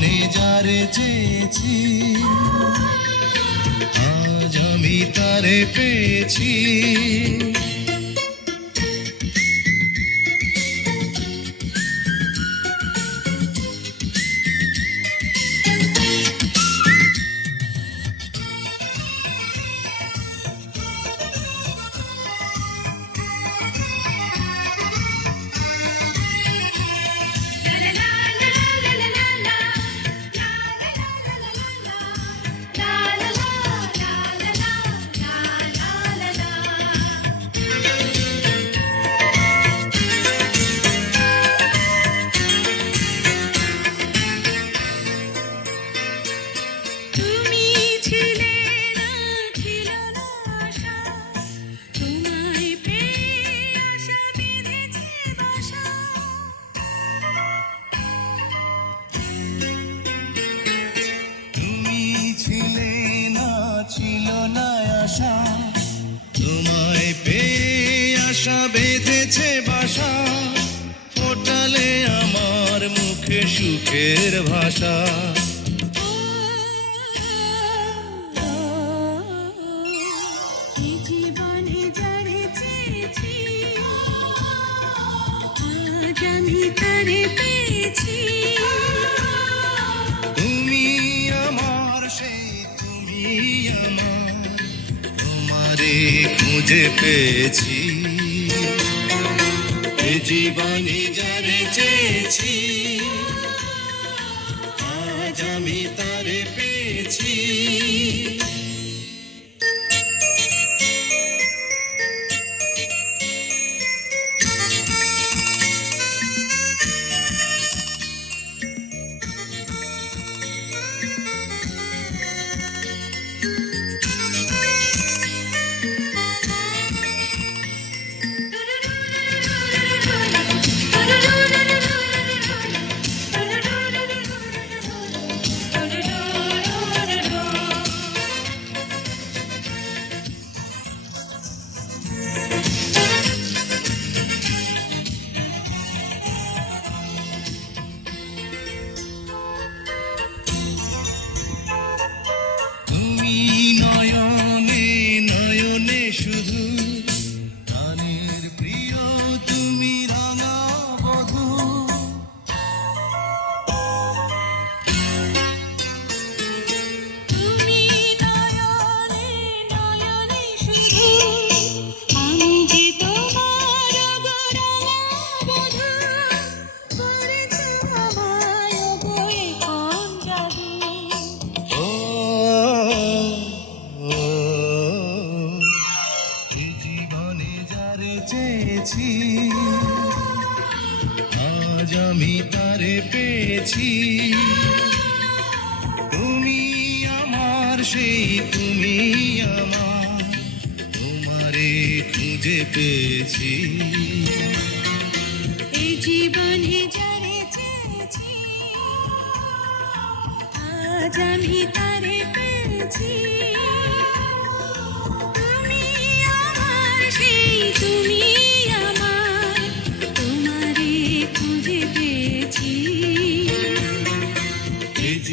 জীবনে যারে চেয়েছি আজ আমি তারে পেয়েছি। সুখের ভাষা। তুমি আমার সেই তুমি আমার তোমারে খুঁজে পেয়েছি। জীবনে যারে চেয়েছি আজ পেয়েছি। তুমি আমার সেই তুমি আমার তোমারে খুঁজে পেয়েছি।